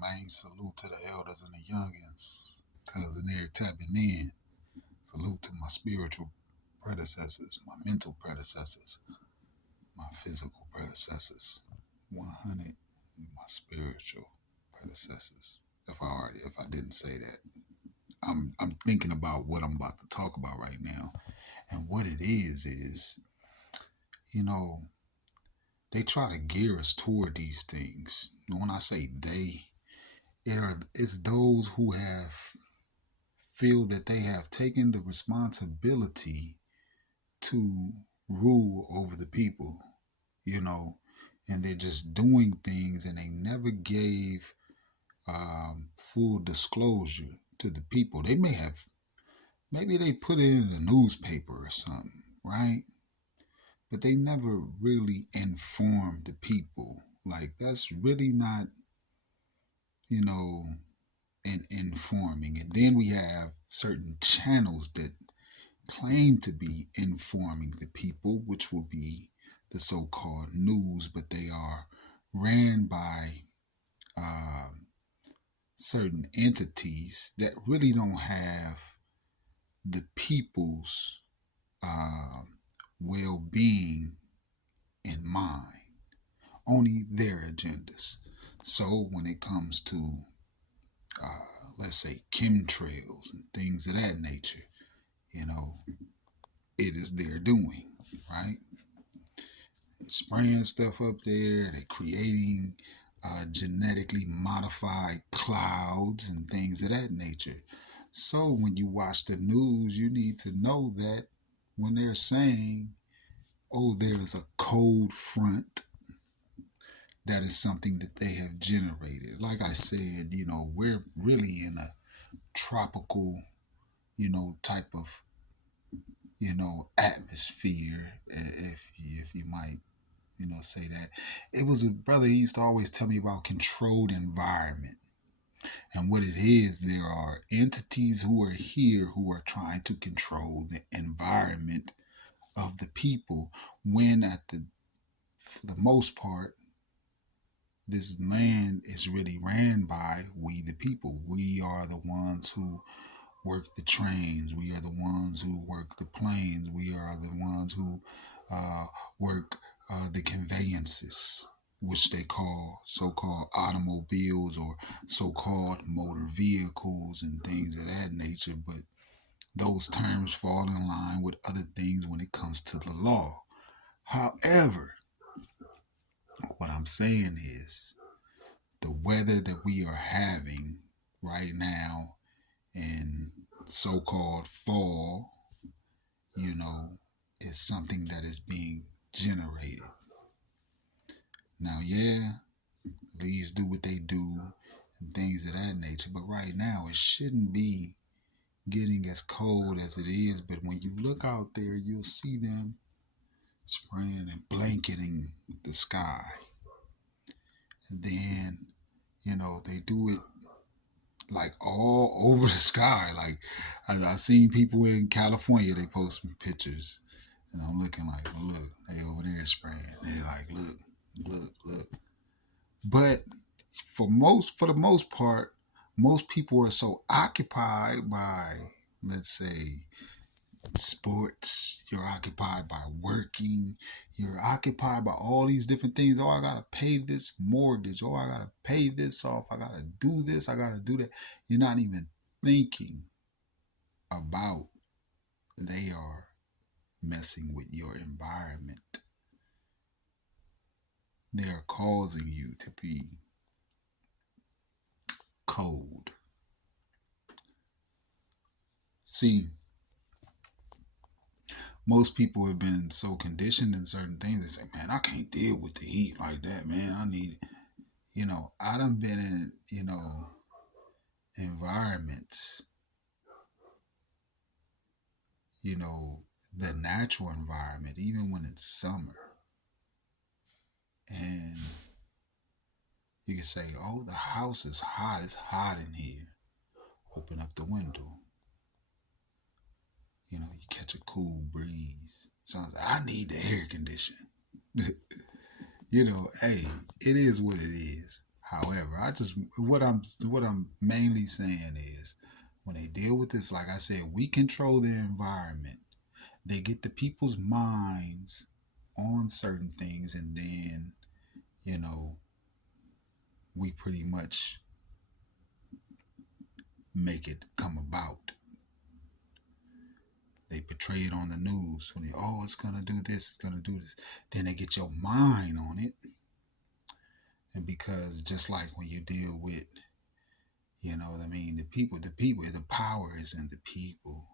man. Salute to the elders and the youngins. Cousin Eric tapping in. Salute to my spiritual predecessors, my mental predecessors, my physical predecessors. 100 my spiritual predecessors. If I didn't say that, I'm thinking about what I'm about to talk about right now, and what it is you know they try to gear us toward these things. When I say they, it's those who have feel that they have taken the responsibility to rule over the people, you know, and they're just doing things, and they never gave full disclosure to the people. They may have, maybe they put it in a newspaper or something, right? But they never really informed the people. Like, that's really not, you know, informing. And then we have certain channels that claim to be informing the people, which will be the so called news, but they are ran by uh, certain entities that really don't have the people's uh, well being in mind, only their agendas. So when it comes to, let's say, chemtrails and things of that nature, you know, it is their doing, right? Spraying stuff up there. They're creating genetically modified clouds and things of that nature. So when you watch the news, you need to know that when they're saying, oh, there is a cold front, that is something that they have generated. Like I said, we're really in a tropical, type of, atmosphere, if you might say that. It was a brother, he used to always tell me about controlled environment. And what it is, there are entities who are here who are trying to control the environment of the people, when for the most part, this land is really ran by we the people. We are the ones who work the trains. We are the ones who work the planes. We are the ones who work the conveyances, which they call so-called automobiles or so-called motor vehicles and things of that nature. But those terms fall in line with other things when it comes to the law. However, what I'm saying is the weather that we are having right now in so-called fall, you know, is something that is being generated. Now, yeah, leaves do what they do and things of that nature, but right now it shouldn't be getting as cold as it is. But when you look out there, you'll see them spraying and blanketing the sky. And then, they do it like all over the sky. Like, I seen people in California, they post some pictures, and I'm looking like, well, look, they over there spraying. They like, look. But for the most part, most people are so occupied by, let's say, sports. You're occupied by working. You're occupied by all these different things. Oh, I gotta pay this mortgage. Oh, I gotta pay this off. I gotta do this. I gotta do that. You're not even thinking about they are messing with your environment. They are causing you to be cold. See, most people have been so conditioned in certain things. They say, man, I can't deal with the heat like that, man. I need, I done been in, environments, the natural environment, even when it's summer. And you can say, oh, the house is hot. It's hot in here. Open up the window. You catch a cool breeze. Sounds like, I need the air conditioning. Hey, it is what it is. However, what I'm mainly saying is when they deal with this, like I said, we control their environment. They get the people's minds on certain things, and then you know we pretty much make it come about. They portray it on the news when they, oh, it's gonna do this, it's gonna do this. Then they get your mind on it, and because just like when you deal with, what I mean, the power is in the people.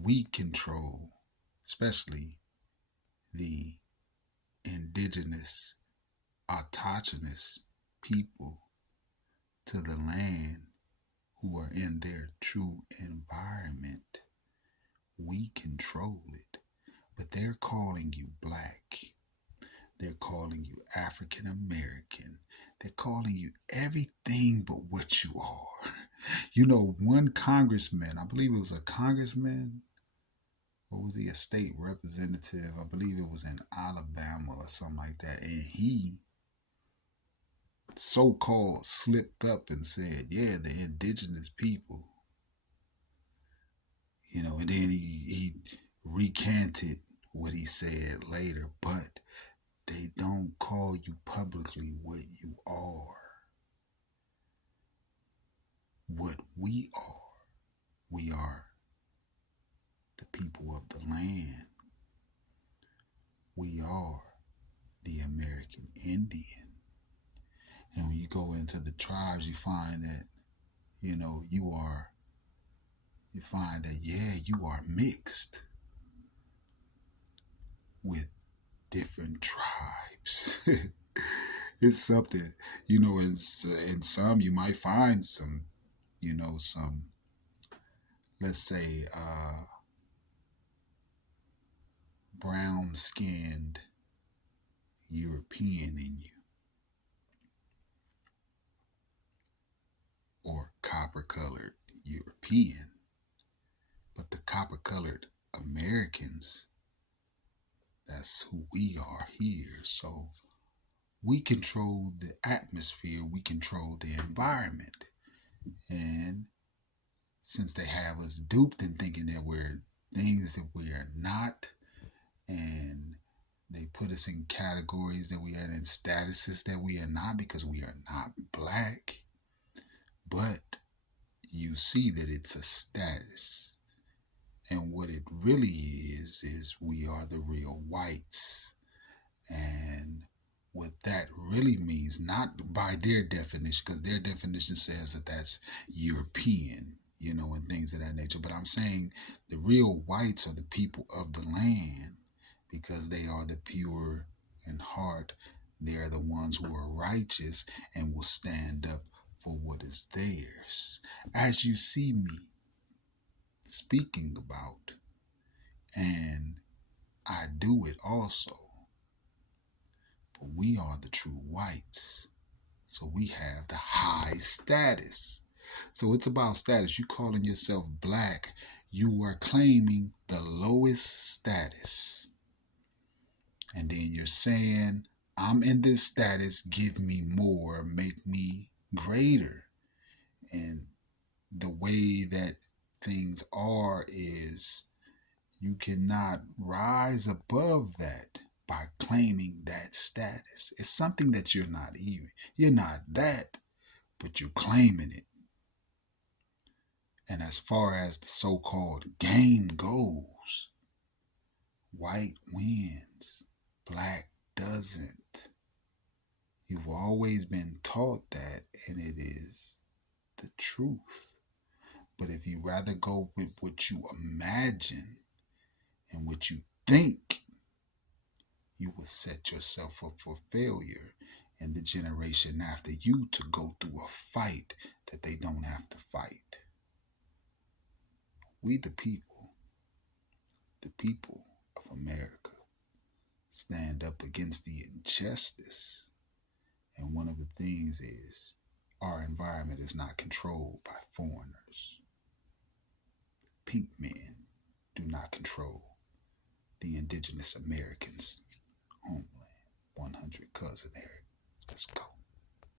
We control, especially the indigenous, autochthonous people to the land who are in their true environment. We control it. But they're calling you black. They're calling you African American. They're calling you everything but what you are. One congressman, I believe it was a congressman, or was he a state representative? I believe it was in Alabama or something like that. And he so called slipped up and said, yeah, the indigenous people, and then he recanted what he said later, but they don't call you publicly what you are, what we are. We are the people of the land. We are the American Indian. And when you go into the tribes, you find that, you find that, yeah, you are mixed with different tribes. It's something, in some you might find some, some, let's say, brown skinned European in you, or copper colored European. But the copper colored Americans, that's who we are here. So we control the atmosphere, we control the environment. And since they have us duped in thinking that we're things that we are not, and they put us in categories that we are in, statuses that we are not, because we are not black. But you see that it's a status. And what it really is we are the real whites. And what that really means, not by their definition, because their definition says that that's European, and things of that nature. But I'm saying the real whites are the people of the land, because they are the pure in heart. They are the ones who are righteous and will stand up for what is theirs. As you see me speaking about, and I do it also. But we are the true whites. So we have the high status. So it's about status. You calling yourself black, you are claiming the lowest status. And then you're saying, I'm in this status, give me more, make me greater. And the way that things are is you cannot rise above that by claiming that status. It's something that you're not even. You're not that, but you're claiming it. And as far as the so-called game goes, white wins, black doesn't. You've always been taught that, and it is the truth. But if you rather go with what you imagine and what you think, you will set yourself up for failure in the generation after you to go through a fight that they don't have to fight. We the people of America, stand up against the injustice. And one of the things is our environment is not controlled by foreigners. Pink men do not control the indigenous Americans' homeland. 100 cousin Eric. Let's go.